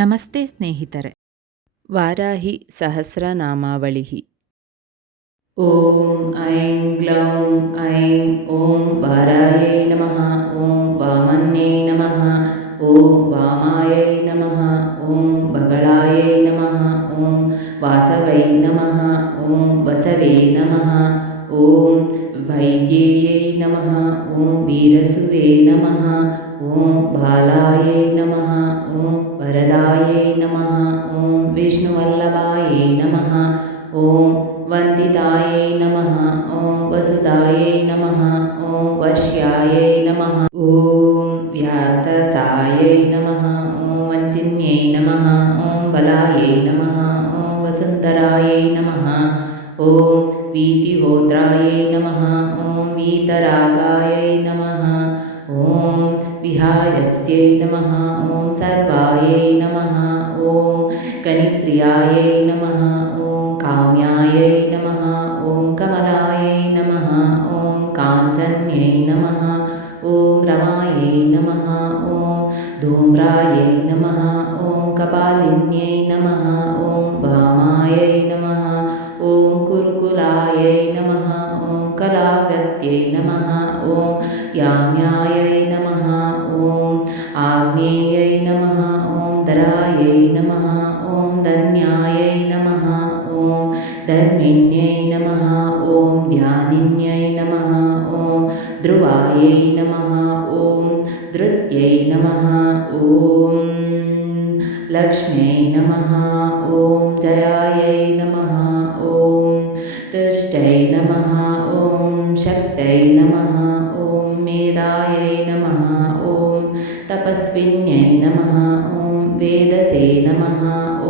ನಮಸ್ತೆ ಸ್ನೇಹಿತರೆ. ವಾರಾಹಿ ಸಹಸ್ರನಾಮಾವಳಿ. ಓಂ ಐಂ ಗ್ಲೌಂ ಐಂ ಓಂ ವಾರಾಯೈ ನಮಃ. ಓಂ ವಾಮನ್ಯೈ ನಮಃ. ಓಂ ವಾಮಾಯೈ ನಮಃ. ಓಂ ಬಗಳಾಯೈ ನಮಃ. ಓಂ ವಾಸವೈ ನಮಃ. ಓಂ ವಸವೇ ನಮಃ. ಓಂ ವೈದ್ಯೇಯೈ ನಮಃ. ಓಂ ವೀರಸುವೇ ನಮಃ. ಓಂ ಬಾಲಾಯೈ ನಮಃ. ಓಂ ವರದಾಯೈ ನಮಃ. ಓಂ ವಿಷ್ಣುವಲ್ಲಭಾಯೈ ನಮಃ. ಓಂ ವಂದಿತಾಯೈ ನಮಃ. ಓಂ ವಸುದಾಯೈ ನಮಃ. ಓಂ ವಶ್ಯಾಯೈ ನಮಃ. ಓಂ ವ್ಯಾತಸಾಯೈ ನಮಃ. ಓಂ ವಂಚಿನ್ಯೈ ನಮಃ. ಓಂ ಬಲಾಯೈ ನಮಃ. ಓಂ ವಸುಂಧರಾಯೈ ನಮಃ. ಓಂ ವೀತಿಹೋತ್ರಾಯೈ ನಮಃ. ಓಂ ವೀತರಾಗಾಯೈ ನಮಃ. ಓಂ ವಿಹಾಯಸ್ಯೈ ನಮಃ. ಓಂ ಸರ್ವಾಯೈ ನಮಃ. ಓಂ ಕನಿಪ್ರಿಯಾಯೈ ನಮಃ. ಓಂ ಕಾಮ್ಯಾಯೈ ನಮಃ. ಓಂ ಕಮಲಾಯೈ ನಮಃ. ಓಂ ಕಾಂಚನ್ಯೈ ನಮಃ. ಓಂ ರಮಾಯೈ ನಮಃ. ಓಂ ಧೂಮ್ರಾಯೈ ನಮಃ. ಓಂ ಕಪಾಲಿನ್ಯೈ ನಮಃ. ಓಂ ವಾಮಾಯೈ ನಮಃ. ಓಂ ಕುರುಕುಲಾಯೈ ನಮಃ. ಓಂ ಕಲಾವ್ಯತ್ಯೈ ನಮಃ. ಓಂ ಯಾಮ್ಯಾಯೈ ನಮಃ. ಓಂ ಆಗ್ನೇಯೈ ನಮಃ. ಓಂ ಧರಾಯೈ ನಮಃ. ಓಂ ಧನ್ಯಾಯೈ ನಮಃ. ಓಂ ಧರ್ಮಿಣ್ಯೈ ನಮಃ. ಓಂ ಧ್ಯಾನಿನ್ಯೈ ನಮಃ. ಓಂ ಧ್ರುವಾಯೈ ನಮಃ. ಓಂ ಧೃತ್ಯೈ ನಮಃ. ಓಂ ಲಕ್ಷ್ಮ್ಯೈ ನಮಃ. ಓಂ ಜಯಾಯೈ ನಮಃ. ಓಂ ತುಷ್ಟೈ ನಮಃ. ಓಂ ಶಕ್ತೈ ನಮಃ. ಓಂ ಮೇಧಾಯೈ ನಮಃ. ಓಂ ತಪಸ್ವಿನ್ಯೈ ನಮಃ. ಓಂ ವೇದಸೇ ನಮಃ.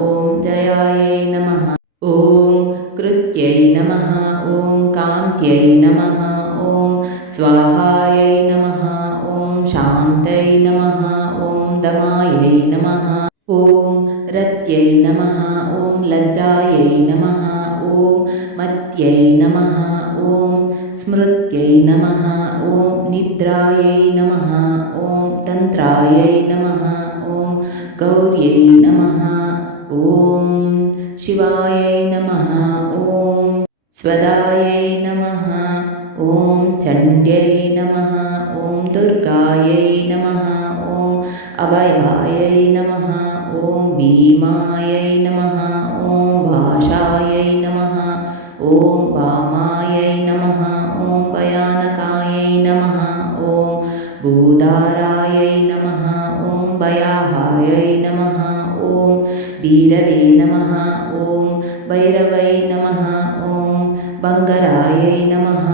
ಓಂ ಜಯಾಯೈ ನಮಃ. ಓಂ ಕೃತ್ಯೈ ನಮಃ. ಓಂ ಕಾಂತ್ಯೈ ನಮಃ. ಓಂ ಸ್ವಾಹಾಯೈ ನಮಃ. ಓಂ ಶಾಂತೈ ನಮಃ. ಓಂ ದಮಾಯೈ ನಮಃ. ಓಂ ರತ್ಯೈ ನಮಃ. ಓಂ ಲಜ್ಜಾಯೈ ನಮಃ. ಓಂ ಮತ್ಯೈ ನಮಃ. ಓಂ ಸ್ಮೃತ್ಯೈ ನಮಃ. ಓಂ ನಿದ್ರಾಯೈ ನಮಃ. ಓಂ ತಂತ್ರಾಯೈ ನಮಃ. ಓಂ ಗೌರ್ಯೈ ನಮಃ. ಓಂ ಶಿವಾಯೈ ನಮಃ. ಓಂ ಸ್ವದಾಯೈ ನಮಃ. ಓಂ ಚಂಡ್ಯೈ ನಮಃ. ಓಂ ದುರ್ಗಾಯೈ ನಮಃ. ಓಂ ಅಭಯಾಯೈ ನಮಃ. ಓಂ ಭೀಮಾಯೈ ನಮಃ. ಓಂ ಭಾಷಾಯೈ ನಮಃ. ಓಂ ವಾಮಾಯೈ ನಮಃ. ಓಂ ಭಯಾನಕಾಯೈ ನಮಃ. ಓಂ ಭೂಧಾರಾಯೈ ನಮಃ. ಓಂ ಭಯಾಹಾಯೈ ನಮಃ. ಓಂ ಭೀರವೇ ನಮಃ. ಓಂ ಭೈರವೈ ನಮಃ. ಓಂ ಬಂಗರಾಯೈ ನಮಃ.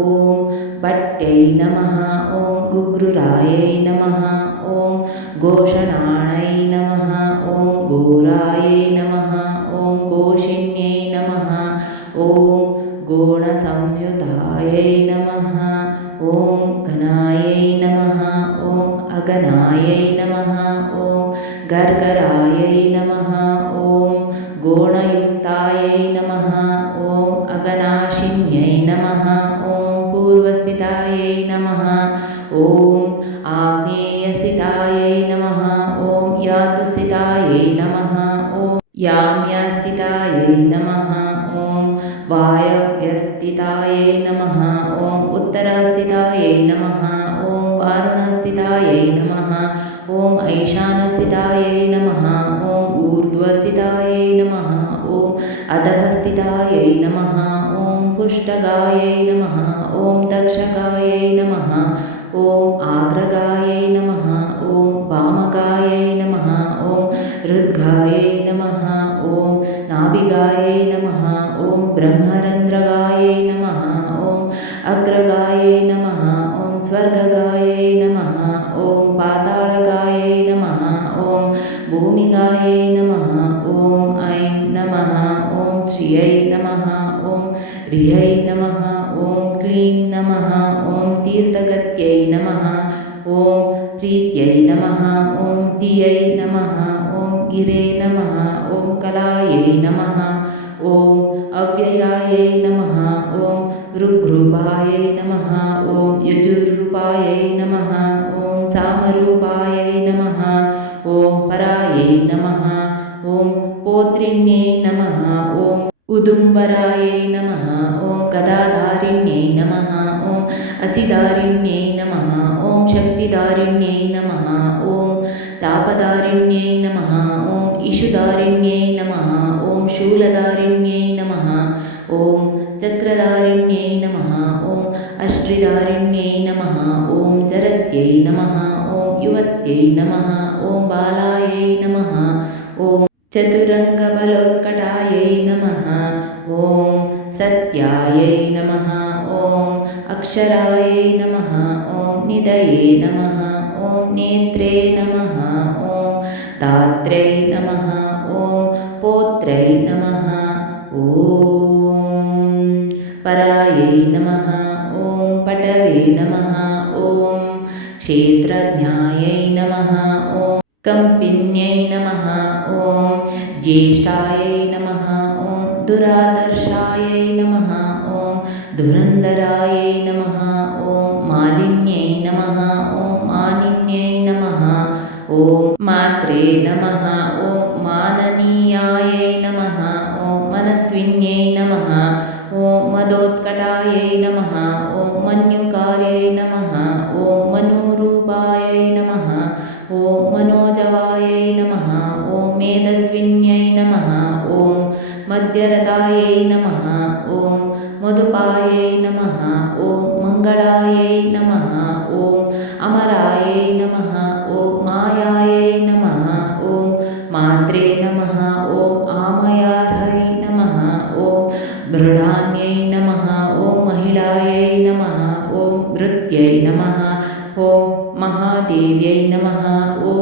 ಓಂ ಭಟ್ಯೈ ನಮಃ. ಓಂ ಗುಗ್ರುರಾಯೈ ನಮಃ. ಓಂ ಘೋಷಣಾಣೈ ನಮಃ. ಓಂ ಘೋರಾಯೈ ನಮಃ. ಓಂ ಘೋಷಿಣ್ಯೈ ನಮಃ. ಓಂ ಗೋಣಸಂಯುತಾಯೈ ನಮಃ. ಓಂ ಘನಾಯೈ ನಮಃ. ಓಂ ಅಗನಾಯೈ ನಮಃ. ಓಂ ಗರ್ಗರಾಯೈ ನಮಃ. ಓಂ ಗೋಣಯುಕ್ತಾಯೈ ನಮಃ. ಓಂ ಅಗನಾಶಿನ್ಯೈ ನಮಃ. ಓಂ ಪೂರ್ವಸ್ಥಿತಾಯೈ ನಮಃ. ಓಂ ಆಗ್ನೇಯಸ್ಥಿತಾಯೈ ನಮಃ. ಓಂ ಯಾತುಸ್ಥಿತಾಯೈ ನಮಃ. ಓಂ ಯಾಮ್ಯಸ್ಥಿತಾಯೈ ನಮಃ. ಓಂ ವಾಯವ್ಯಸ್ಥಿತಾಯೈ ನಮಃ. ಓಂ ಉತ್ತರಸ್ಥಿತಾಯೈ ನಮಃ. ಓಂ ವಾರುಣಸ್ಥಿತಾಯೈ ನಮಃ. ಓಂ ಐಶಾನಸ್ಥಿತಾಯೈ ನಮಃ. ಓಂ ಊರ್ಧ್ವಸ್ಥಿತಾಯೈ ನಮಃ. ಓಂ ಅಧಃಸ್ಥಿತಾಯೈ ನಮಃ. ಓಂ ಪುಷ್ಟಗಾಯೈ ನಮಃ. ಓಂ ತಕ್ಷಗಾಯೈ ನಮಃ. ಓಂ ಆಗ್ರಗಾಯೈ ನಮಃ. ಓಂ ವಾಮಗಾಯೈ ನಮಃ. ಓಂ ಹೃದ್ಗಾಯೈ ನಮಃ. ಓಂ ನಾಭಿಗಾಯೈ ನಮಃ. ಓಂ ಬ್ರಹ್ಮರಂಧ್ರಗಾಯೈ ನಮಃ. ಓಂ ಅಗ್ರಗಾಯೈ ನಮಃ. ಓಂ ಸ್ವರ್ಗಗಾಯೈ ನಮಃ. ಓಂ ಪಾತಾಳಗಾಯೈ ನಮಃ. ಓಂ ಭೂಮಿಗಾಯೈ ನಮಃ. ಓಂ ಐಂ ನಮಃ. ಓಂ ಶ್ರಿಯೈ ನಮಃ. ಓಂ ಹ್ರಿಯೈ ನಮಃ. ಓಂ ಕ್ಲೀಂ ನಮಃ. ಓಂ ತೀರ್ಥಗತ್ಯೈ ನಮಃ. ಓಂ ಪ್ರೀತ್ಯೈ ನಮಃ. ಓಂ ಧಿಯೈ ನಮಃ. ಓಂ ಗಿರೇ ನಮಃ. ಓಂ ಕಲಾಯೈ ನಮಃ. ಓಂ ಅವ್ಯಯಾಯೈ ನಮಃ. ಓಂ ಋಗ್ರೂಪಾಯೈ ನಮಃ. ಓಂ ಯಜುರ್ರೂಪಾಯೈ ನಮಃ. ಓಂ ಸಾಮರೂಪಾಯೈ ನಮಃ. ಓಂ ಪರಾಯೈ नमः ॐ पोत्रिण्यै नमः ॐ उदुम्बरायै नमः ॐ गदाधारिण्यै नमः ॐ असिधारिण्यै नमः ॐ शक्तिधारिण्यै नमः ॐ चापधारिण्यै नमः ॐ इषुधारिण्यै नमः ॐ शूलधारिण्यै नमः ॐ चक्रधारिण्यै नमः ॐ अष्ट्रिधारिण्यै नमः ॐ जरत्यै नमः ॐ युवत्यै नमः ॐ बालायै नमः ॐ चतुरङ्गबलोत्कटायै नमः ॐ सत्यायै नमः ॐ अक्षरायै नमः ॐ निधये नमः ॐ नेत्रे नमः ॐ दात्रै नमः ॐ पोत्रै नमः ॐ परायै नमः ॐ पटवे नमः ॐ क्षेत्रज्ञायै नमः ॐ कंपिन्यै नमः ॐ ज्येष्ठायै नमः ॐ दुरादर्शायै नमः ॐ धुरन्धरायै नमः ॐ मालिन्यै नमः ॐ मानिन्यै नमः ॐ मात्रे नमः ॐ माननीयायै नमः ॐ मनस्विन्यै नमः ॐ मदोत्कटायै नमः ॐ मन्युकार्यै नमः ॐ मनूरूपायै नमः ॐ मनोजवायै नमः ॐ मेधस्विन्यै नमः ॐ मध्यरथायै नमः ॐ मधुपायै नमः ॐ मङ्गलायै नमः ॐ अमरायै नमः ॐ मायायै नमः ॐ मात्रे नमः ॐ आमयार्है नमः ॐ मृडान्यै नमः ॐ महिलायै नमः ॐ भृत्यै नमः ॐ महादेव्यै नमः ॐ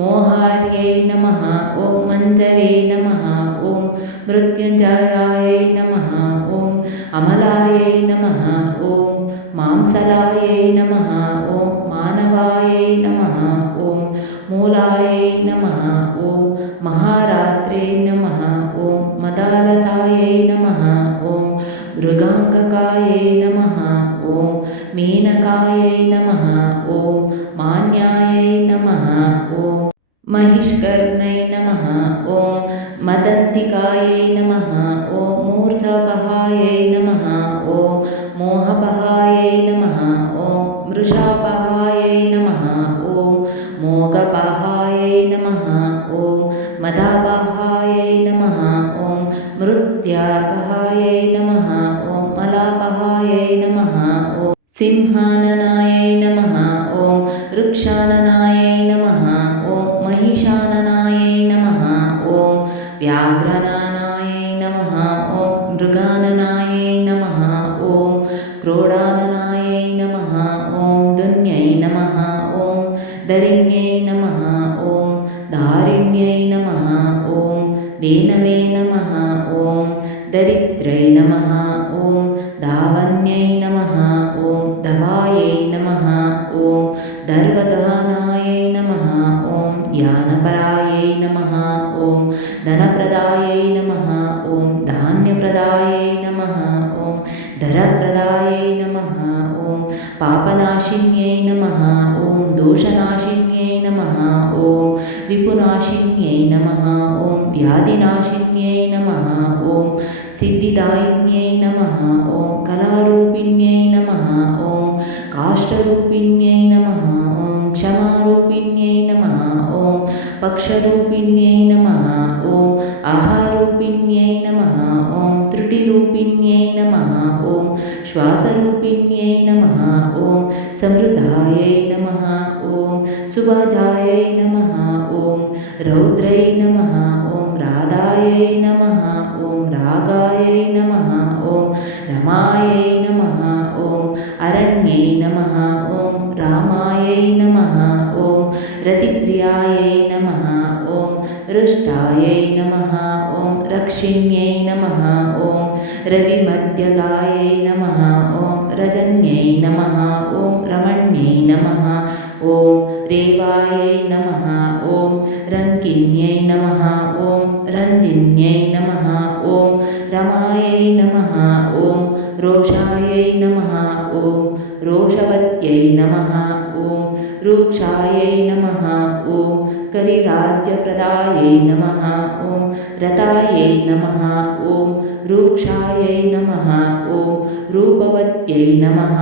मोहार्यै नमः ॐ मञ्जवे नमः ॐ मृत्युञ्जयायै नमः ॐ अमलायै नमः ॐ मांसलायै नमः ॐ मानवायै नमः ॐ मूलायै नमः ॐ महारात्रे नमः ॐ मदालसायै नमः ॐ मृगाङ्गकायै नमः ॐ मेनकायै नमः ॐ मान्यायै नमः ॐ महिष्कर्ण्यै नमः ॐ मदन्तिकायै नमः ॐ मूर्छापहायै नमः ॐ मोहपहायै नमः ॐ मृषापहायै नमः ॐ मोगपहायै नमः ॐ मदापहायै नमः ॐ मृत्यापहायै नमः ॐ मलापहायै नमः ॐ सिंहाननायै नमः ॐ वृक्षाननायै नमः ॐ महिषाननायै नमः ॐ व्याघ्राननायै नमः ॐ मृगाननायै नमः ॐ क्रोडाननायै नमः ॐ दुन्यै नमः ॐ दरिण्यै नमः ॐ दारिण्यै नमः ॐ धेनवे नमः ॐ दरिद्रै नमः ॐ धावन्यै नमः ॐ धवायै नमः ॐ दर्वधानायै नमः ॐ ध्यानपरायै नमः ॐ धनप्रदायै नमः ॐ धान्यप्रदायै नमः ॐ धरप्रदायै नमः ॐ पापनाशिन्यै नमः ॐ दोषनाशिन्यै नमः ॐ विपुनाशिन्यै नमः ॐ व्याधिनाशिन्यै नमः ॐ सिद्धिदायिन्यै नमः ॐ कलारूपिण्यै नमः ॐ काष्ठरूपिण्यै नमः ॐ क्षमारूपिण्यै नमः ॐ पक्षरूपिण्यै नमः ॐ आहारूपिण्यै नमः ॐ त्रुटिरूपिण्यै नमः ॐ श्वासरूपिण्यै नमः ॐ समृद्धायै नमः ॐ सुभाजायै नमः ॐ रौद्रै नमः ॐ राधायै नमः ॐ रागायै नमः ॐ रमायै नमः ॐ अरण्यै नमः ॐ रामायै नमः ॐ रतिप्रियायै नमः ॐ रुष्टायै नमः ॐ रक्षिण्यै नमः ॐ रविमध्यगायै नमः ॐ रजन्यै नमः ॐ रमण्यै नमः ॐ रेवायै नमः ॐ रङ्किन्यै नमः ॐ रञ्जिन्यै नमः ॐ रमायै नमः ॐ रोषायै नमः ॐ रोषवत्यै नमः ॐ रूक्षायै नमः ॐ करिराज्यप्रदायै नमः ॐ रतायै नमः ॐ रूक्षायै नमः ॐ रूपवत्यै नमः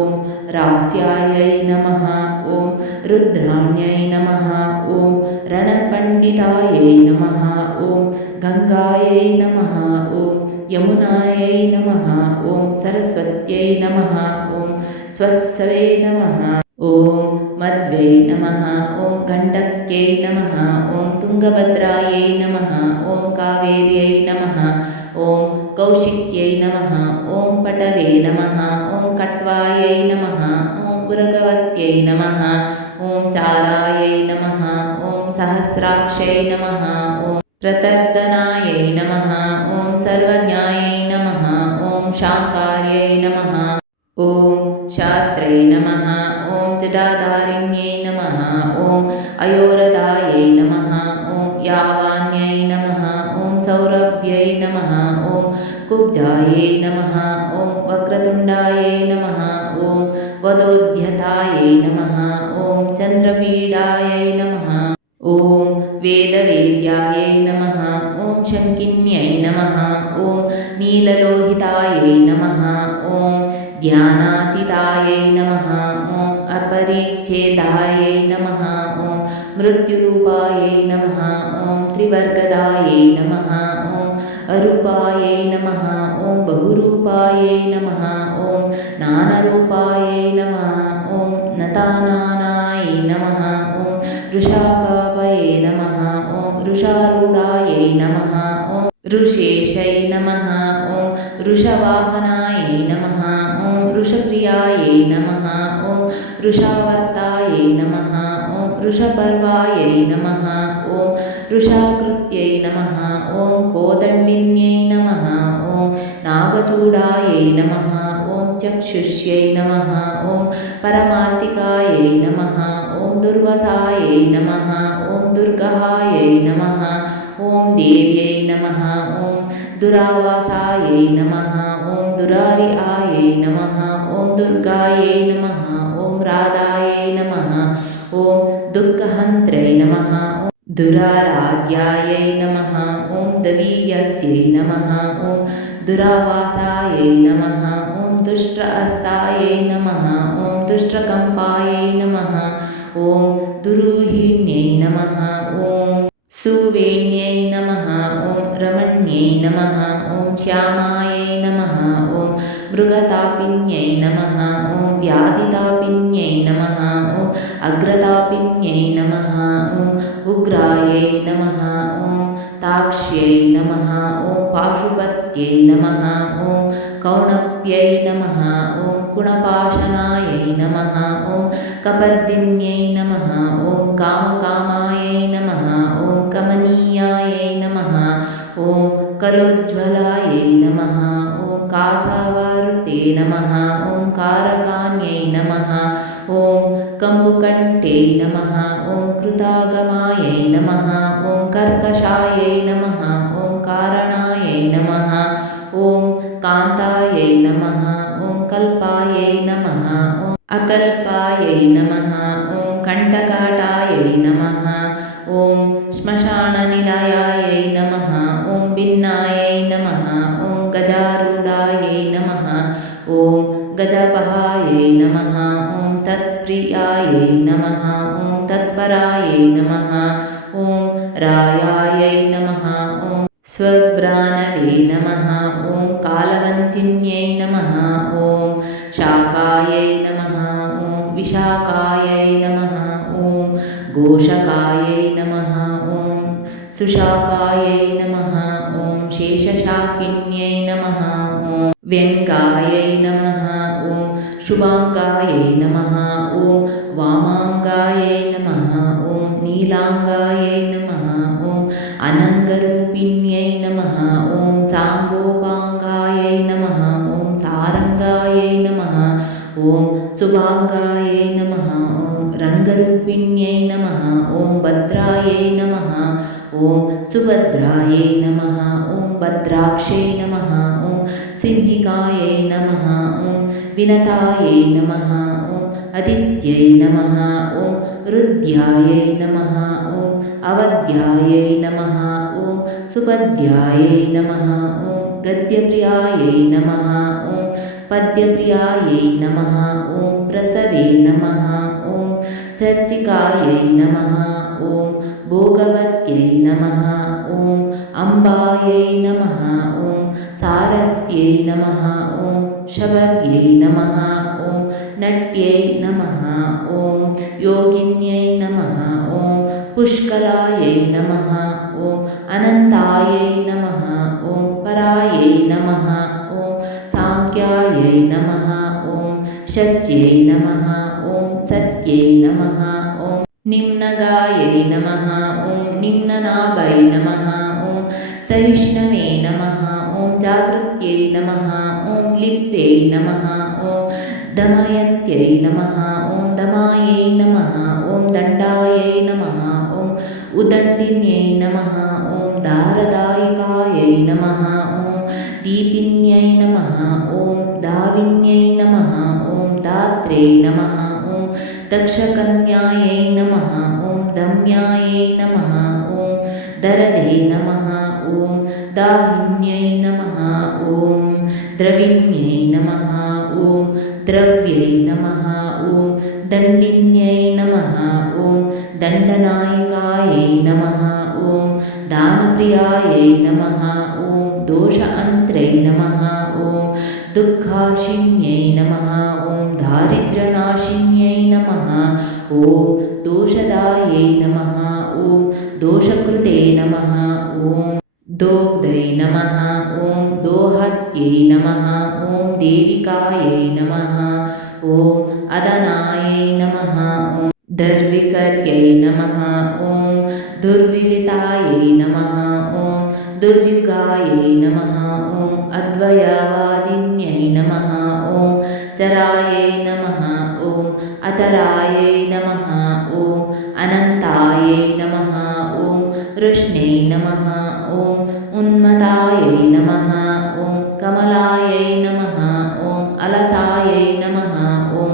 ॐ रास्यायै नमः ॐ रुद्राण्यै नमः ॐ रणपण्डितायै नमः ॐ गङ्गायै नमः ॐ यमुनायै नमः ॐ सरस्वत्यै नमः ॐ स्वत्सवे नमः ॐ मध्वै नमः ॐ गण्डक्यै नमः ॐ तुङ्गभद्रायै नमः ॐ कावेर्यै नमः ॐ कौशिक्यै नमः ॐ पटवे नमः ॐ कट्वायै नमः ॐ उरगवत्यै नमः ॐ चारायै नमः ॐ सहस्राक्षै नमः ॐ प्रतर्दनायै नमः ॐ सर्वज्ञायै नमः ॐ शाङ्कार्यै नमः ॐ शास्त्रै नमः ॐ जटाधारिण्यै नमः ॐ अयोरदायै नमः ॐ यावान्यै नमः ॐ सौरभ्यै नमः ॐ कुब्जायै नमः ॐ वक्रतुण्डायै नमः ॐ वदोद्यतायै नमः ॐ चन्द्रपीडायै नमः ॐ वेदवेद्यायै नमः ॐ शङ्किन्यै नमः ॐ नीललोहितायै नमः ॐ ध्यानातीतायै नमः ॐ अपरिच्छेदायै नमः ॐ मृत्युरूपायै नमः ॐ त्रिवर्गदायै नमः ॐ अरूपायै नमः ॐ बहुरूपायै नमः ॐ नानरूपायै नमः ॐ नतानानायै नमः ॐ वृषाकापये नमः ॐ वृषारूढायै नमः ॐ ऋषेशै नमः ॐ वृषवाहनायै नमः ॐ वृषप्रियायै नमः ॐ वृषावर्तायै नमः ॐ वृषपर्वायै नमः ॐ वृषाकृत्यै नमः ॐ कोदण्डिन्यै नमः ॐ नागचूडायै नमः ॐ चक्षुष्यै नमः ॐ परमार्तिकायै नमः ॐ दुर्वसायै नमः ॐ दुर्गहायै नमः ॐ देव्यै नमः ॐ दुरावासायै नमः ॐ दुरारिआयै नमः ॐ दुर्गायै नमः ॐ राधायै नमः ॐ दुःखहन्त्रै नमः ॐ दुराराध्यायै नमः ॐ दवीयस्यै नमः ॐ दुरावासायै नमः ॐ दुष्ट्रहस्तायै नमः ॐ दुष्ट्रकम्पायै नमः ॐ दुरूहिण्यै नमः ॐ सुवेण्यै नमः ॐ रमण्यै नमः ॐ श्यामायै नमः ॐ मृगतापिन्यै नमः ॐ व्याधितापिन्यै नमः ॐ अग्रतापिन्यै नमः ॐ उग्रायै नमः ॐ ताक्ष्यै नमः ॐ पाशुपत्यै नमः ॐ कौणप्यै नमः ॐ कुणपाशनायै नमः ॐ कपर्दिन्यै नमः ॐ कामकामायै नमः ॐ कमनीयायै नमः ॐ कलोज्ज्वलायै नमः ॐ कासावारुते नमः ॐ कारकान्यै नमः ॐ कम्बुकण्ठे नमः ॐ कृतागमायै नमः ॐ कर्कशायै नमः ॐ कारणायै नमः ॐ कान्तायै नमः ॐ कल्पायै नमः ॐ अकल्पायै नमः ॐ कण्ठकाटायै नमः ॐ श्मशाननिलयायै नमः ॐ भिन्नायै नमः ॐ गजारूढायै नमः ॐ गजपहायै नमः ॐ तत्प्रियायै नमः ॐ तत्परायै नमः ॐ रायायै नमः ॐ स्वभ्रानवे नमः ॐ कालवञ्चिन्यै नमः ॐ शाकायै नमः ॐ विशाखायै नमः ॐ घोषकायै नमः ॐ सुशाकायै नमः ॐ शेषशाकिन्यै नमः ॐ व्यङ्गायै नमः ॐ शुभाङ्गायै नमः ॐ वामाङ्गायै नमः ॐ नीलाङ्गायै नमः ॐ अनङ्गरूपिण्यै नमः ॐ साङ्गोपाङ्गायै नमः ॐ सारङ्गायै नमः ॐ शुभाङ्गायै नमः ॐ रङ्गरूपिण्यै नमः ॐ भद्रायै नमः ॐ सुभद्रायै नमः ॐ भद्राक्षै नमः ॐ सिंहिकायै नमः ॐ विनतायै नमः ॐ अदित्यै नमः ॐ रुद्यायै नमः ॐ अवध्यायै नमः ॐ सुपद्यायै नमः ॐ गद्यप्रियायै नमः ॐ पद्यप्रियायै नमः ॐ प्रसवे नमः ॐ चर्चिकायै नमः ॐ भोगवत्यै नमः ॐ अम्बायै नमः ॐ सारस्यै नमः ॐ शबर्यै नमः ॐ नट्यै नमः ॐ योगिन्यै नमः ॐ पुष्कलायै नमः ॐ अनन्तायै नमः ॐ परायै नमः ॐ साङ्ख्यायै नमः ॐ शच्यै नमः ॐ सत्यै नमः ॐ निम्नगायै नमः ॐ निम्ननाभै नमः ॐ सहिष्णवे नमः ॐ जागृत्यै नमः ॐ लिप्यै नमः ॐ दमयन्त्यै नमः ॐ दमायै नमः ॐ दण्डायै नमः ॐ उदण्डिन्यै नमः ॐ दारदायिकायै नमः ॐ दीपिन्यै नमः ॐ दाविन्यै नमः ॐ दात्रे नमः ॐ दक्षकन्यायै नमः ॐ दम्यायै नमः ॐ दरदे नमः ॐ दाहिन्यै नमः ॐ द्रविण्यै नमः ॐ द्रव्यै नमः ॐ दण्डिन्यै नमः ॐ दण्डनायिकायै नमः ॐ दानप्रियायै नमः ॐ दोष अन्त्रै नमः ॐ दुःखाशिन्यै नमः ॐ दारिद्र्यनाशिन्यै नमः ॐ दोषदायै नमः ॐ दोषकृते नमः ॐ दोग्धै नमः ॐ दोहत्यै नमः ॐ देविकायै नमः ॐ अदनायै नमः ॐ दर्विकर्यै नमः ॐ दुर्विलितायै नमः ॐ दुर्युगायै नमः ॐ अद्वयवादिन्यै नमः ॐ चरायै नमः ॐ अचरायै नमः ॐ अनन्तायै नमः ॐ कृष्णै नमः ॐ उन्मत्तायै नमः ॐ कमलायै नमः ॐ अलसायै नमः ॐ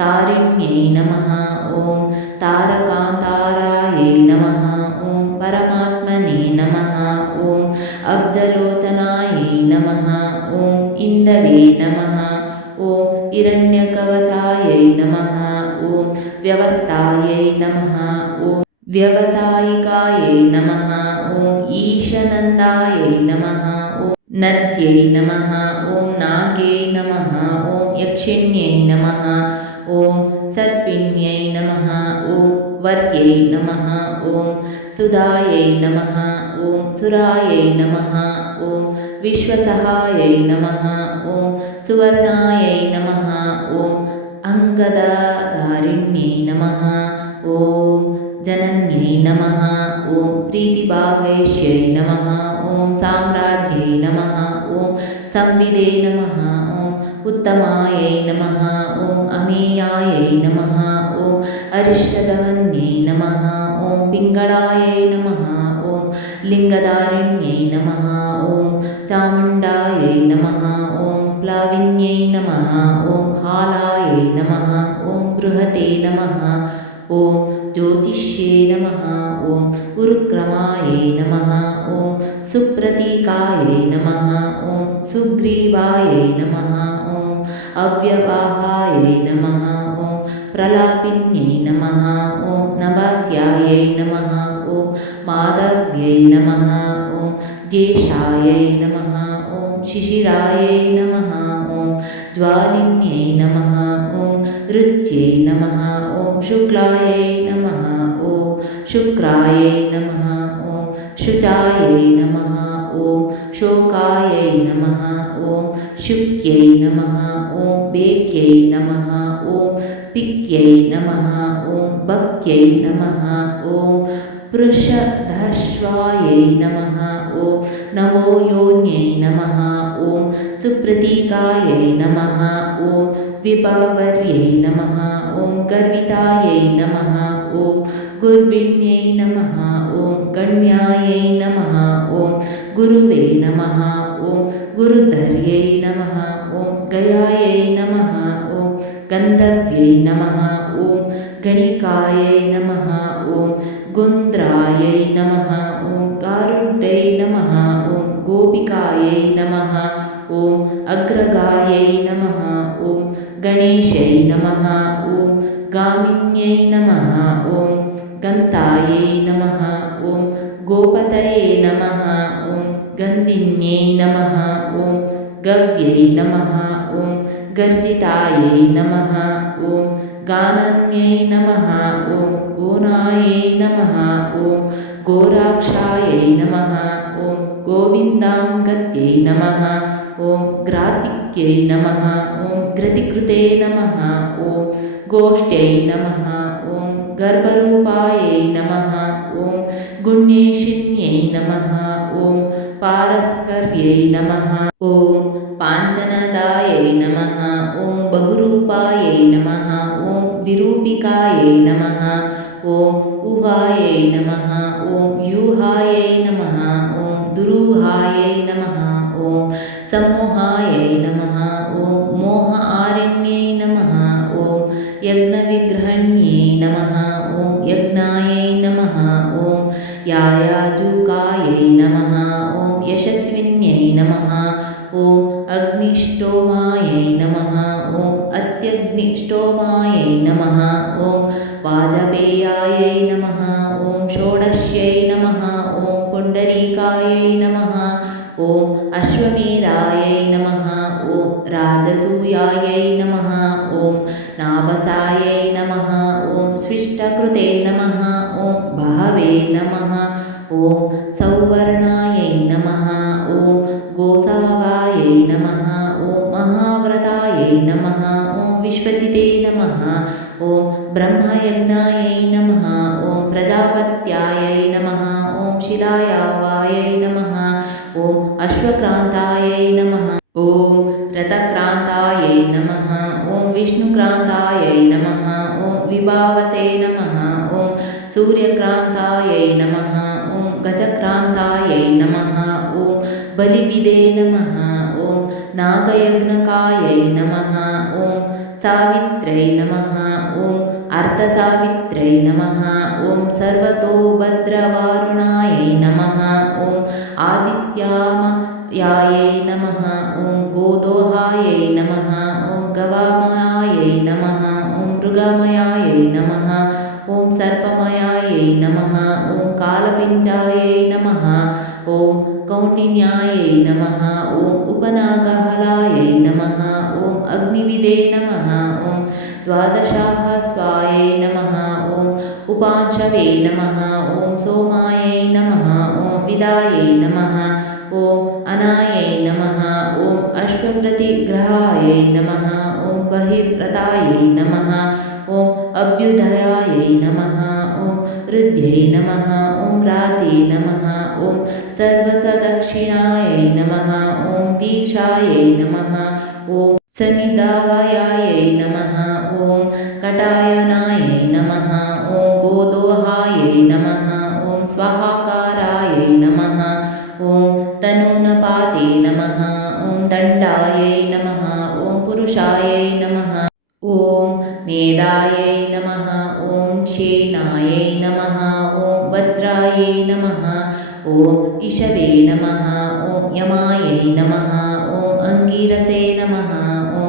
तारिण्यै नमः ॐ तारकान्तारायै नमः ॐ परमात्मने नमः ॐ अब्जलोचनायै नमः ॐ इन्दवे नमः ॐ हिरण्यकवचायै नमः ॐ व्यवस्थायै नमः ॐ व्यवसायिकायै नमः ॐ ईशनन्दायै नमः ॐ नद्यै नमः ॐ नाग्यै नमः ॐ यक्षिण्यै नमः ॐ सर्पिण्यै नमः ॐ वर्यै नमः ॐ सुधायै नमः ॐ सुरायै नमः ॐ विश्वसहायै नमः ॐ सुवर्णायै नमः ॐ अङ्गदारिण्यै नमः ॐ जनन्यै नमः ॐ प्रीतिभागैष्यै नमः ॐ साम्राज्ञै नमः ॐ संविदे नमः ॐ उत्तमायै नमः ॐ अमेयायै नमः ॐ अरिष्टदमन्यै नमः ॐ पिङ्गळायै नमः ॐ लिङ्गधारिण्यै नमः ॐ चामुण्डायै नमः ॐ प्लाविन्यै नमः ॐ हालायै नमः ॐ बृहते नमः ॐ ज्योतिष्ये नमः ॐ उरुक्रमायै नमः ॐ सुप्रतीकायै नमः ॐ सुग्रीवायै नमः ॐ अव्यवाहायै नमः ॐ प्रलापिन्यै नमः ॐ नवास्यायै नमः ॐ माधव्यै नमः ॐ ज्येष्ठायै नमः ॐ शिशिरायै नमः ॐ ज्वालिन्यै नमः ॐ रुच्यै नमः ॐ शुक्लायै नमः ॐ शुक्रायै नमः ॐ शुचायै नमः ॐ शोकायै नमः ॐ शुक्यै नमः ॐ बेक्यै नमः ॐ पिक्यै नमः ॐ भक्त्यै नमः ॐ पृषधश्वायै नमः ॐ नमो योन्यै नमः ॐ सुप्रतीकायै नमः ॐ विभावर्यै नमः ॐ गर्वितायै नमः ॐ गुर्विण्यै नमः ॐ गण्यायै नमः ॐ गुरुवे नमः ॐ गुरुधर्यै नमः ॐ गयायै नमः ॐ गन्धर्व्यै नमः ॐ गणिकायै नमः ॐ गुन्द्रायै नमः ॐ गारुड्यै नमः ॐ गोपिकायै नमः ॐ अग्रगायै नमः ॐ गणेशै नमः ॐ गामिन्यै नमः ॐ गन्तायै नमः ॐ गोपतये नमः ॐ गन्धिन्यै नमः ॐ गव्यै नमः ॐ गर्जितायै नमः ॐ गानन्यै नमः ॐ गोनायै नमः ॐ गोराक्षायै नमः ॐ गोविन्दाङ्गत्यै नमः ॐ ग्रातिक्यै नमः ॐ ग्रतिकृते नमः ॐ गोष्ठ्यै नमः ॐ गर्भरूपायै नमः ॐ गुण्येशिन्यै नमः ॐ पारस्कर्यै नमः ॐ पाञ्चनदायै नमः ॐ बहुरूपायै नमः ॐ विरूपिकायै नमः ॐ उहायै नमः ॐ व्यूहायै नमः ॐ दुरूहायै नमः ॐ सम्मोहायै नमः ॐ मोह आरण्यै नमः ॐ यज्ञविग्रहण्यै नमः ॐ यज्ञायै नमः ॐ यायाजूकायै नमः ॐ यशस्विन्यै नमः ॐ अग्निष्टोमायै नमः ॐ अत्यग्निष्टोमायै नमः ॐ वाजपेयायै नमः ॐ षोडश्यै नमः ॐ पुण्डरीकायै नमः ॐ अश्वमेधायै नमः ॐ राजसूयायै नमः ॐ नाभसायै नमः ॐ स्विष्टकृते नमः ॐ भावे नमः ॐ सौवर्णायै नमः ॐ गोसावायै नमः ॐ महाव्रतायै नमः ॐ विश्वजिते नमः ॐ ब्रह्मयज्ञायै नमः ॐ प्रजापत्यायै नमः ॐ शिलायावायै नमः ॐ अश्वक्रान्तायै नमः ॐ रथक्रान्तायै नमः ॐ विष्णुक्रान्तायै नमः ॐ विभावसे नमः ॐ सूर्यक्रान्तायै नमः ॐ गजक्रान्तायै नमः ॐ बलिविदे नमः ॐ नागयज्ञकायै नमः ॐ सावित्र्यै नमः ॐ अर्धसावित्र्यै नमः ॐ सर्वतोभद्रवारुणायै नमः ॐ आदित्यामयायै नमः ॐ गोदोहायै नमः ॐ गवामयायै नमः ॐ मृगमयायै नमः ॐ सर्पमयायै नमः ॐ कालपिञ्जायै नमः ॐ कौण्डिन्यायै नमः ॐ उपनागहलायै नमः ॐ अग्निविदे नमः ॐ द्वादशाहस्वायै नमः ॐ उपांशवे नमः ॐ सोमायै नमः ॐ विदायै नमः ॐ अनायै नमः ॐ अश्वप्रतिग्रहायै नमः ॐ बहिर्व्रतायै नमः ॐ अभ्युदयायै नमः ॐ हृद्यै नमः ॐ राजे नमः ॐ सर्वसदक्षिणायै नमः ॐ दीक्षायै नमः ॐ समिदावयायै नमः ॐ कटायनायै नमः ॐ गोदोहायै नमः ॐ स्वाहाकारायै नमः ॐ तनूनपाते नमः ॐ दण्डायै नमः ॐ पुरुषायै नमः ॐ मेधायै नमः ॐ क्षेनायै नमः ॐ वज्रायै नमः ॐ इषवे नमः ॐ यमायै नमः ॐ अङ्गिरसे नमः ॐ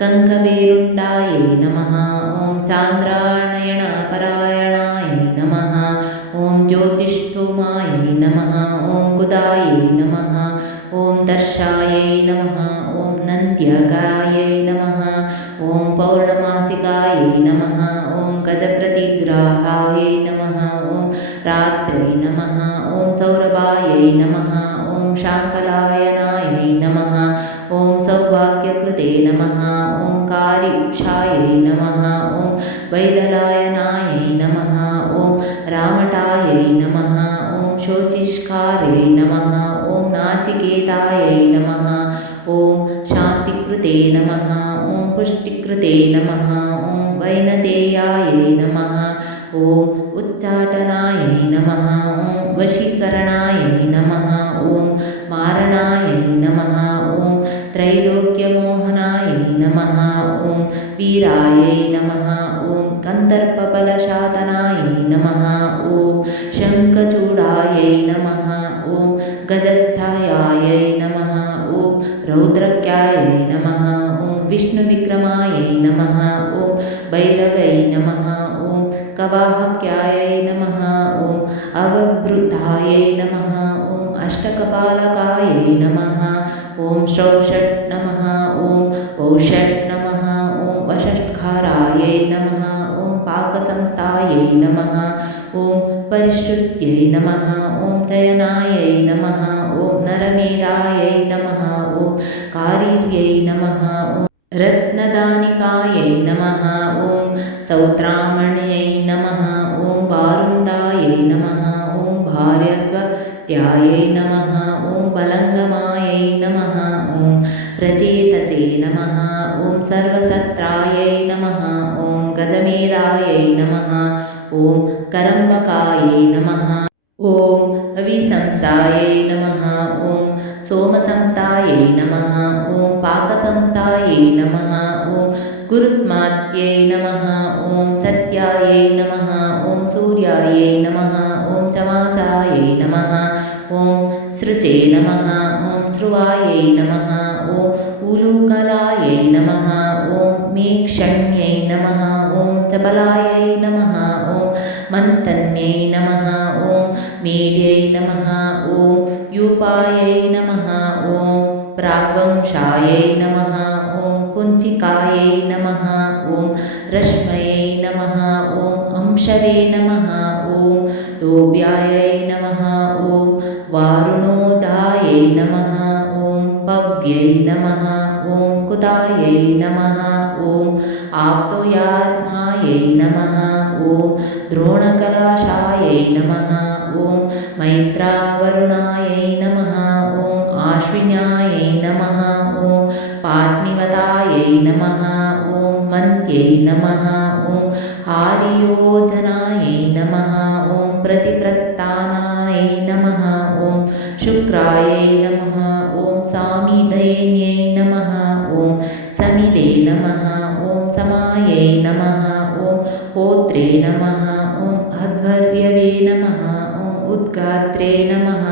कङ्कवेरुण्डायै नमः ॐ चान्द्रायणपरायणायै नमः ॐ ज्योतिष्ठोमायै नमः ॐ गुदायै नमः ॐ दर्शायै नमः ॐ नन्द्यगायै नमः ॐ पौर्णमासिकायै नमः ॐ गजप्रतिग्राहायै नमः ॐ रात्रै नमः ॐ सौरभायै नमः ॐ शाङ्कलायनायै नमः ॐ सौभाग्यकृते नमः ॐ कारिक्षायै नमः ॐ वैदलायनायै नमः ॐ रामटायै नमः ॐ शोचिष्कारै नमः ॐ नाचिकेतायै नमः ॐ शान्तिकृते नमः ॐ पुष्टिकृते नमः ॐ वैनतेयायै नमः ॐ उच्चाटनायै नमः ॐ वशीकरणायै नमः ॐ मारणायै नमः ॐ त्रैलोक्यमोहनायै नमः ॐ वीरायै नमः ॐ कन्दर्पबलशातनायै नमः ॐ शङ्खचूडायै नमः ॐ गजच्छायायै नमः ॐ रौद्रक्यायै नमः ॐ विष्णुविक्रमायै नमः ॐ भैरवै नमः ॐ कवाहक्यायै नमः ॐ अवभृतायै नमः ॐ अष्टकपालकायै नमः ॐ श्रौषट् नमः ॐ वौषट् नमः ॐ वषट्कारायै नमः ॐ पाकसंस्थायै नमः ॐ परिश्रुत्यै नमः ॐ चयनायै नमः ॐ नरमेधायै नमः ॐ कारीर्यै नमः ॐ रत्नदानिकायै नमः ॐ सौत्रामण्यै नमः ॐ वारुन्दायै नमः ॐ भार्यस्वत्यायै नमः ॐ बलङ्गमायै नमः ॐ प्रचेतसे नमः ॐ सर्वसत्रायै नमः ॐ गजमेधायै नमः ॐ करम्बकायै नमः ॐ अविसंस्थायै नमः ॐ सोमसंस्थायै नमः ॐ पाकसंस्थायै नमः ॐ गुरुत्मात्यै नमः ॐ सत्यायै नमः ॐ सूर्यायै नमः ॐ चमासायै नमः ॐ सृचे नमः ॐ स्रुवायै नमः ॐ उलूकलायै नमः ॐ मेक्षण्यै नमः ॐ चपलायै नमः ॐ मन्तन्यै नमः ॐ मेढ्यै नमः ॐ यूपायै नमः ॐ प्राग्वंशायै नमः ॐ कुञ्चिकायै नमः ॐ रश्मयै नमः ॐ अंशवे नमः ॐ दोभ्यायै नमः ॐ वारुणोदायै नमः ॐ पव्यै नमः ॐ कुतायै नमः ॐ आप्तोयार्मायै नमः ॐ द्रोणकलाशायै नमः ॐ मैत्रावरुणायै नमः ॐ आश्विन्यायै नमः ॐ पात्निवतायै नमः ॐ मन्त्यै नमः ॐ आर्योजनायै नमः ॐ प्रतिप्रस्थानायै नमः ॐ शुक्रायै नमः ॐ सामिधेन्यै नमः ॐ समिधे नमः ॐ समायै नमः ॐ होत्रे नमः ॐ अध्वर्यवे नमः ॐ उद्गात्रे नमः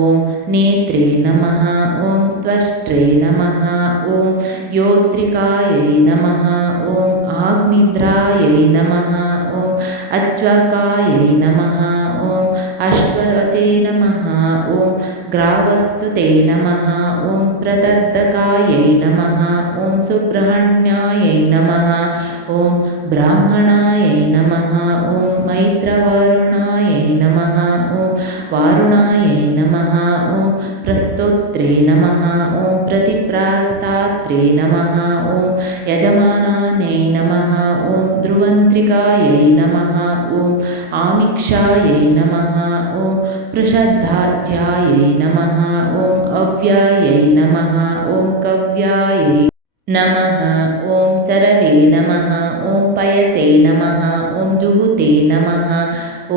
ॐ नेत्रे नमः ॐ त्वष्ट्रे नमः ॐ योत्रिकायै नमः ॐ आग्निद्रायै नमः ॐ अच्वकायै नमः ॐ अश्ववचे नमः ॐ ग्रावस्तुते नमः ॐ प्रदर्दकायै नमः ॐ सुब्रह्मण्यायै नमः ॐ ब्राह्मणायै नमः ॐ मैत्रवरुणायै नमः ॐ वारुणायै नमः ॐ प्रस्तोत्रे नमः ॐ प्रतिप्रास्तात्रे नमः ॐ यजमानायै नमः ॐ ध्रुवन्त्रिकायै नमः ॐ आमिक्षायै नमः ॐ पृषद्धाज्यायै नमः ॐ अव्यायै नमः ॐ कव्यायै नमः ॐ चरवे नमः ॐ पयसे नमः ॐ जुहुते नमः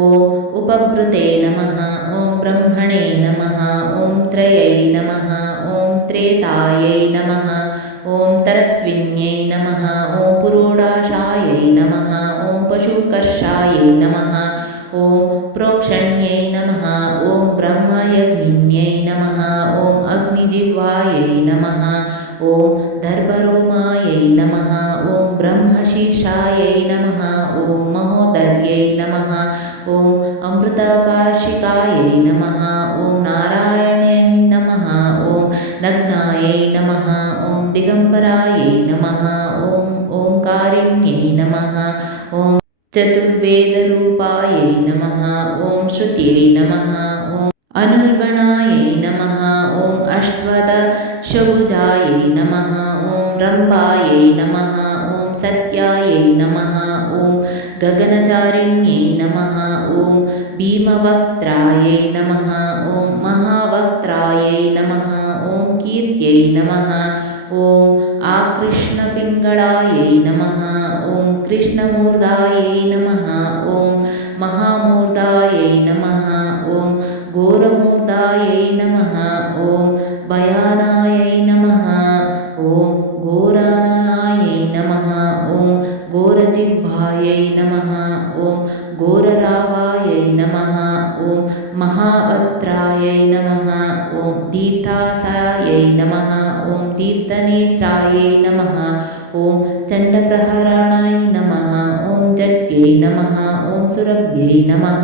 ॐ उपभृते नमः ॐ ब्रह्मणे नमः ॐ त्रयै नमः ॐ त्रेतायै नमः ॐ तरस्विन्यै नमः ॐ पुरोडाशायै नमः ॐ पशुकर्षायै नमः ॐ प्रोक्षण्यै नमः ॐ ब्रह्मयज्ञिन्यै नमः ॐ अग्निजिह्वायै नमः ॐ दर्भरोमायै नमः ॐ ब्रह्मशीर्षायै नमः ॐ महोदर्यै नमः ॐ अमृतपाशिकायै नमः ॐ नारायण्यै नमः ॐ नग्नायै नमः ॐ दिगम्बरायै नमः ॐ ओङ्कारिण्यै नमः ॐ चतुर्वेदरूपायै नमः ॐ श्रुत्यै नमः ॐ अनुल्बणायै नमः ॐ अष्टदशभुजायै नमः ॐ रम्भायै नमः ॐ सत्यायै नमः ॐ गगनचारिण्यै नमः ॐ भीमवक्त्रायै नमः ॐ महावक्त्रायै नमः ॐ कीर्त्यै नमः ॐ आकृष्णपिङ्गळायै नमः ॐ कृष्णमूर्धायै नमः ॐ महामूर्धायै नमः ॐ घोरमूर्धायै नमः ॐ भयानायै नमः ॐ घोरानायै नमः ॐ घोररावायै नमः ॐ महावक्त्रायै नमः ॐ दीप्तासायै नमः ॐ दीप्तनेत्रायै नमः ॐ चण्डप्रहरणाय नमः ॐ जट्यै नमः ॐ सुरभ्यै नमः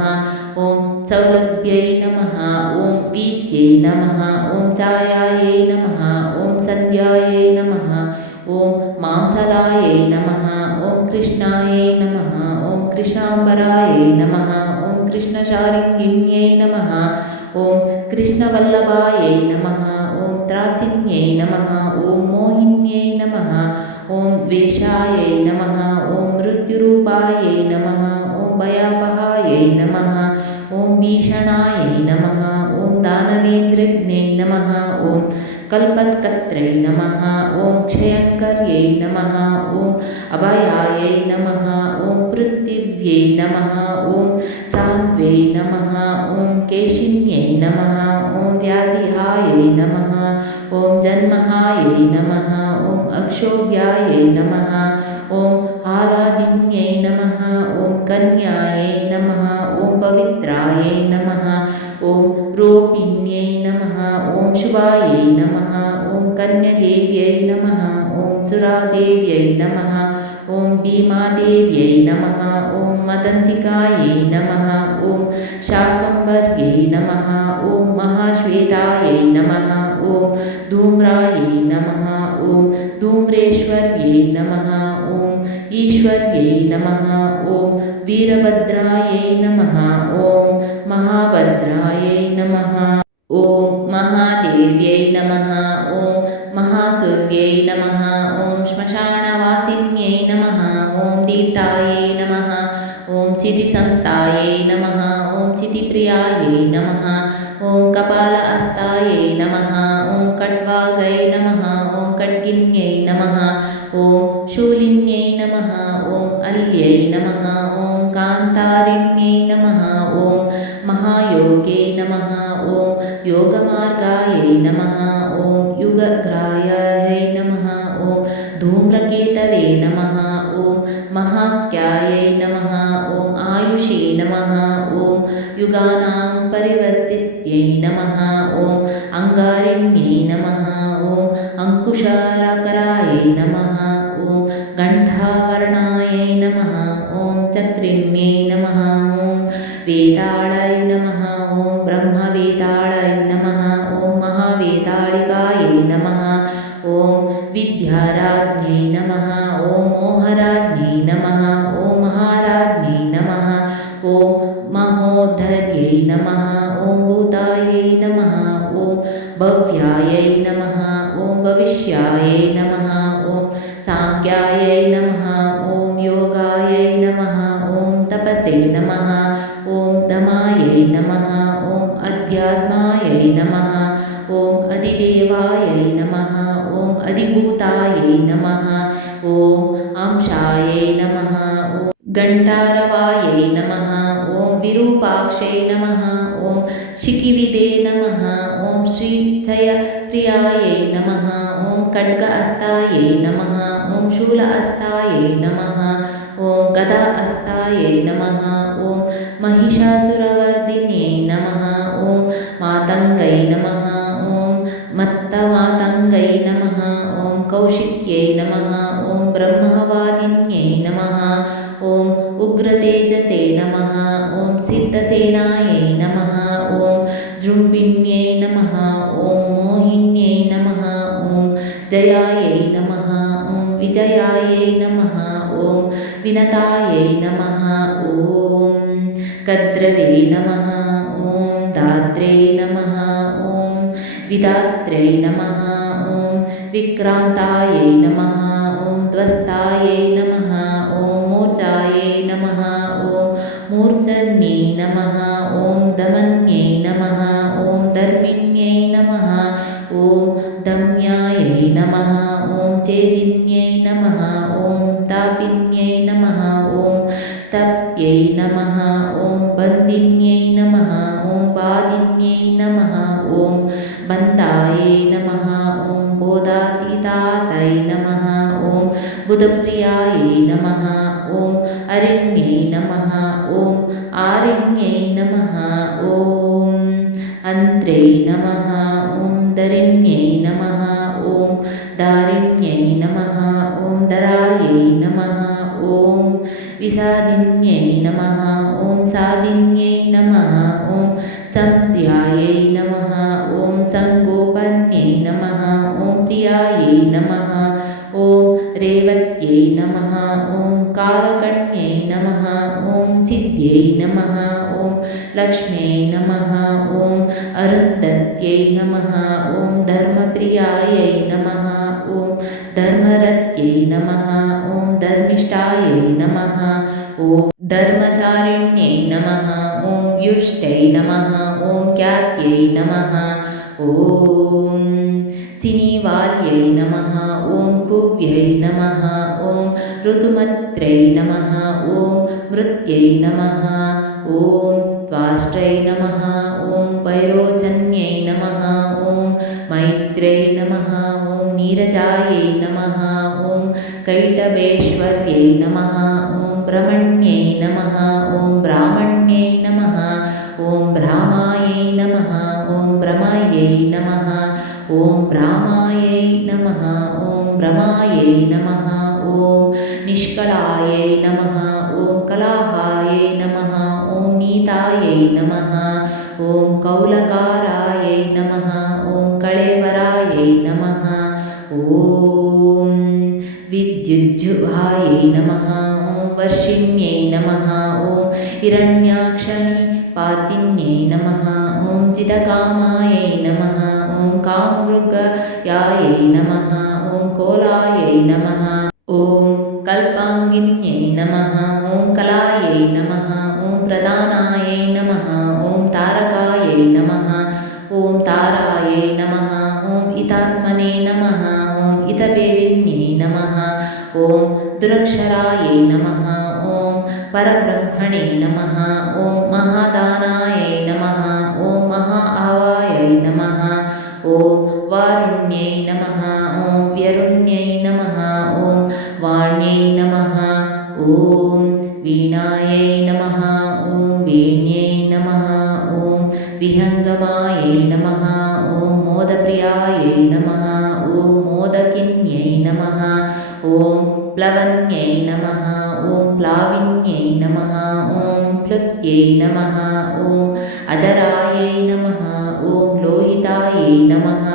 ॐ सौलभ्यै नमः ॐ वीच्यै नमः ॐ चायायै नमः ॐ सन्ध्यायै नमः ॐ मांसलायै नमः ॐ कृष्णायै नमः ॐ कृशाम्बरायै नमः ॐ कृष्णशालिन्यै नमः ॐ कृष्णवल्लभायै नमः ॐ त्रासिन्यै नमः ॐ मोहिन्यै नमः ॐ द्वेषायै नमः ॐ मृत्युरूपायै नमः ॐ भयापहायै नमः ॐ भीषणायै नमः ॐ दानवेन्द्रज्ञै नमः ॐ कल्पत्कत्रै नमः ॐ क्षयङ्कर्यै नमः ॐ अभयायै नमः ॐ पृथिव्यै नमः ॐ सान्त्वै नमः ॐ केशिन्यै नमः ॐ व्याधिहायै नमः ॐ जन्महायै नमः ॐ अक्षोभ्यायै नमः ॐ आलादिन्यै नमः ॐ कन्यायै नमः ॐ पवित्रायै नमः ॐ रूपिण्यै नमः ॐ शुभायै नमः ॐ कन्यदेव्यै नमः ॐ सुरादेव्यै नमः ॐ भीमादेव्यै नमः ॐ मदन्तिकायै नमः ॐ शाकम्भर्यै नमः ॐ महाश्वेतायै नमः ॐ धूम्रायै नमः ॐ धूम्रेश्वर्यै नमः ॐ ईश्वर्यै नमः ॐ वीरभद्रायै नमः ॐ महाभद्रायै नमः ॐ महादेव्यै नमः ॐ महासूर्यै नमः ॐ श्मशानवासिन्यै नमः ॐ दीप्तायै नमः ॐ चितिसंस्थायै नमः ॐ चितिप्रियायै नमः ॐ कपालहस्तायै नमः ॐ खट्वागै नमः ॐ खड्गिन्यै नमः ॐ शूलिन्यै नमः ॐ अल्यै नमः ॐ कान्तारिण्यै नमः ॐ महायोगे नमः ॐ योगमार्गायै नमः ॐ युगग्राह्यायै नमः ॐ धूम्रकेतवे नमः ॐ महास्त्यायै नमः ॐ आयुषे नमः ॐ युगानां परिवर्तिस्यै नमः ॐ अङ्गारिण्यै नमः ॐ अङ्कुशराकरायै नमः ॐ घण्टावर्णायै नमः ॐ चक्रिण्यै नमः ॐ वेदाळाय नमः ॐ ब्रह्मवेदाळाय नमः ॐ महावेदाळिकायै नमः ॐ विद्याराज्ञै नमः ॐ मोहराज्ञै नमः ॐ महाराज्ञै नमः ॐ महोद्धर्यै नमः ॐ भूतायै नमः ॐ भव्यायै नमः ॐ भविष्यायै नमः ॐ साङ्ख्यायै नमः ॐ योगायै नमः ॐ तपसे नमः ॐ दमायै नमः ॐ अध्यात्मायै नमः ॐ अधिदेवायै नमः ॐ अधिभूतायै नमः ॐ अंशायै नमः ॐ घण्टारवायै नमः ॐ विरूपाक्षै नमः ॐ शिखिविदे नमः ॐ श्रीचयप्रियायै नमः ॐ खड्गहस्तायै नमः ॐ शूलहस्तायै नमः ॐ गदाहस्तायै नमः ॐ महिषासुरवर्धिन्यै नमः ॐ मातङ्गै नमः ॐ मत्तमातङ्गै नमः ॐ कौशिक्यै नमः ॐ ब्रह्मवादिन्यै नमः ॐ उग्रतेजसे नमः ॐ सिद्धसेनायै नमः ॐ जृम्भिण्यै नमः ॐ मोहिन्यै नमः ॐ जयायै नमः ॐ विजयायै नमः ॐ विनतायै नमः ॐ कद्रवे नमः ॐ दात्रे नमः ॐ विदात्रे नमः ॐ विक्रान्तायै नमः ॐ ध्वस्तायै नमः ॐ मोचायै नमः ॐ मूर्धन्यै नमः ॐ दमन्यै नमः ॐ धर्मिण्यै नमः ॐ दम्यायै नमः ॐ चेदिन्यै नमः ॐ तापिन्यै नमः ॐ तप्यै नमः ॐ बन्दिन्यै नमः ॐ बादिन्यै नमः ॐ बन्धायै नमः ॐ बोधातीतायै नमः ॐ बुधप्रियायै नमः ॐ अरण्यै नमः ॐ आरण्यै नमः ॐ अन्त्रै नमः ॐ दरिण्यै नमः ॐ दारिण्यै नमः ॐ दरायै नमः ॐ विसादिन्यै नमः ॐ सादिन्यै नमः ॐ संध्यायै नमः ॐ संगोपन्यै नमः ॐ प्रियायै नमः ॐ रेवत्यै नमः ॐ कालकण्यै नमः ॐ सिद्ध्यै नमः ॐ लक्ष्म्यै नमः ॐ अरुन्धत्यै नमः ॐ धर्मप्रियायै नमः ॐ धर्मरत्यै नमः ॐ धर्मिष्ठायै नमः ॐ धर्मचारिण्यै नमः ॐ युष्टै नमः ॐ ख्यात्यै नमः ॐ सिनीवाल्यै नमः ॐ कुव्यै नमः ॐ ऋतुमत्रै नमः ॐ मृत्यै नमः ॐ त्वाष्ट्रै नमः ॐ वैरोचन्यै नमः ॐ मैत्र्यै नमः ॐ नीरजायै नमः ॐ कैटभेश्वर्यै नमः ॐ ब्रह्मण्यै नमः ॐ ब्राह्मण्यै नमः ॐ ब्राह्मायै नमः ॐ ब्रह्मायै नमः ॐ ब्राह्मायै नमः ॐ ब्रह्मायै नमः ॐ निष्कलायै नमः ॐ कलाहायै नमः ॐ नीतायै नमः ॐ कौलकारायै नमः ॐ कळेवरायै नमः ॐ विद्युज्जुहायै नमः ॐ वर्षिण्यै नमः ॐ हिरण्याक्षणी पातिन्यै नमः ॐ चिदकामायै नमः ॐ कामृगायै नमः ॐ कोलायै नमः ॐ कल्पाङ्गिन्यै नमः ॐ कलायै नमः ॐ प्रदानायै नमः ॐ तारकायै नमः ॐ तारायै नमः ॐ इतात्मने नमः ॐ इतभेदिन्यै नमः ॐ दुरक्षरायै नमः ॐ परब्रह्मणे नमः ॐ महादानायै नमः ॐ महाआवायै नमः ॐ वारुण्यै नमः ॐ व्यरुण्यै नमः ॐ वाण्यै नमः ॐ वीणायै नमः ॐ वेण्यै नमः ॐ विहङ्गमायै नमः ॐ मोदप्रियायै नमः ॐ मोदकिन्यै नमः ॐ प्लवन्यै नमः ॐ प्लाविन्यै नमः ॐ प्लुत्यै नमः ॐ अजरायै नमः ॐ लोहितायै नमः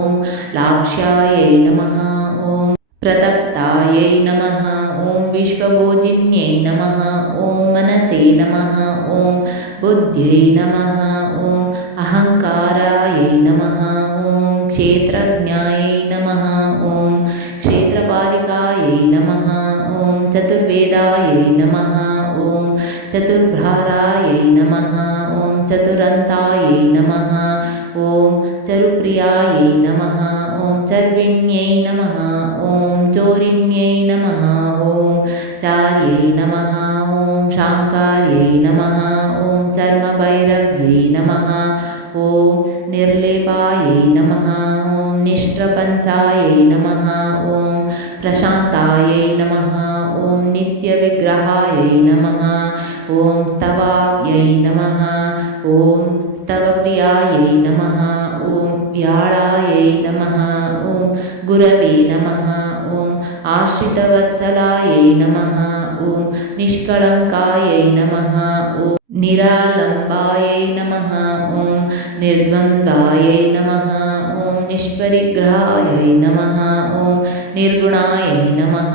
ॐ लाक्ष्यायै नमः ॐ प्रतप्तायै नमः ॐ विश्वभोजिन्यै नमः ॐ मनसे नमः ॐ बुद्ध्यै नमः ॐ अहङ्कारायै नमः ॐ क्षेत्रज्ञायै नमः ॐ क्षेत्रपालिकायै नमः ॐ चतुर्वेदायै नमः ॐ चतुर्भ्रारायै नमः ॐ चतुरन्तायै नमः ॐ चरुप्रियायै नमः ॐ चर्विण्यै नमः ॐ चोरिण्यै नमः ॐ चार्यै नमः ॐ शाङ्कार्यै नमः ॐ चर्मभैरव्यै नमः ॐ निर्लेपायै नमः ॐ निष्प्रपञ्चायै नमः ॐ प्रशान्तायै नमः ॐ नित्यविग्रहायै नमः ॐ स्तवायै नमः ॐ स्तवप्रियायै नमः ॐ व्याळायै नमः ॐ गुरवे नमः ॐ आश्रितवत्सलायै नमः ॐ निष्कळङ्कायै नमः ॐ निरालम्बायै नमः ॐ निर्द्वन्द्वायै नमः ॐ निष्परिग्रहायै नमः ॐ निर्गुणायै नमः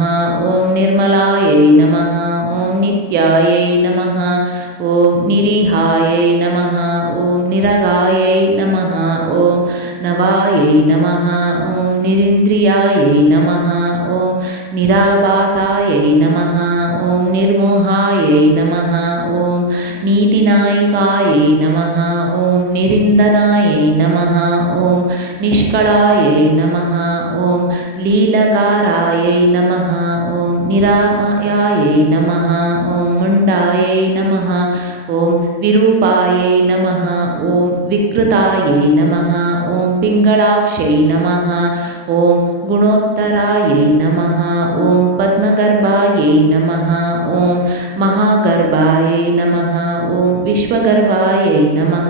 ॐ निर्मलायै नमः ॐ नित्यायै नमः ॐ निरीहायै नमः ॐ निरगायै नमः ॐ नवायै नमः ॐ निरिन्द्रियायै नमः ॐ निराभासायै नमः ॐ निर्मोहायै नमः ॐ नीतिनायिकायै नमः ॐ निरिन्दनायै नमः ॐ निष्कळायै नमः ॐ लीलकारायै नमः ॐ निरामयायै नमः ॐ मुण्डायै नमः ॐ विरूपायै नमः ॐ विकृतायै नमः ॐ पिङ्गळाक्षै नमः ॐ गुणोत्तरायै नमः ॐ पद्मगर्भायै नमः ॐ महागर्भायै नमः ॐ विश्वगर्भायै नमः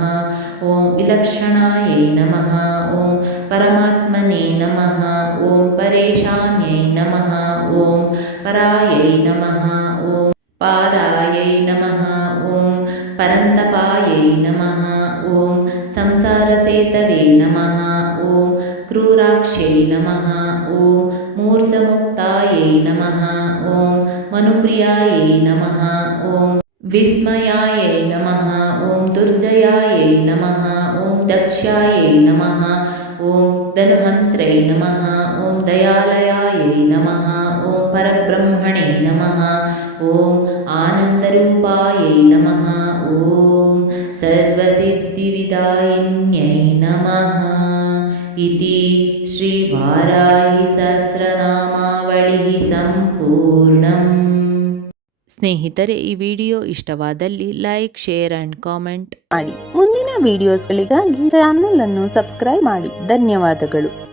ॐ विलक्षणायै नमः ॐ परमात्मने नमः ॐ परेशान्यै नमः ॐ परायै नमः ॐ पारायै नमः ॐ परन्तपायै नमः ॐ संसारसेतवे नमः ॐ क्रूराक्ष्यै नमः ॐ मूर्छमुक्तायै नमः ॐ मनुप्रियायै नमः ॐ विस्मयायै नमः ॐ दुर्जयायै नमः ॐ दक्ष्यायै नमः ॐ धनुहन्त्रै नमः ॐ दयालयायै नमः ॐ परब्रह्मणे नमः ॐ आनन्दरूपायै नमः ॐ सर्वसिद्धिविदायिन्यै नमः इति ಶ್ರೀವಾರಾಹಿ ಸಂಪೂರ್ಣಂ. ಸ್ನೇಹಿತರೆ, ಈ ವಿಡಿಯೋ ಇಷ್ಟವಾದಲ್ಲಿ ಲೈಕ್, ಶೇರ್ ಅಂಡ್ ಕಾಮೆಂಟ್ ಮಾಡಿ. ಮುಂದಿನ ವಿಡಿಯೋಸ್ಗಳಿಗಾಗಿ ಚಾನಲ್ ಅನ್ನು ಸಬ್ಸ್ಕ್ರೈಬ್ ಮಾಡಿ. ಧನ್ಯವಾದಗಳು.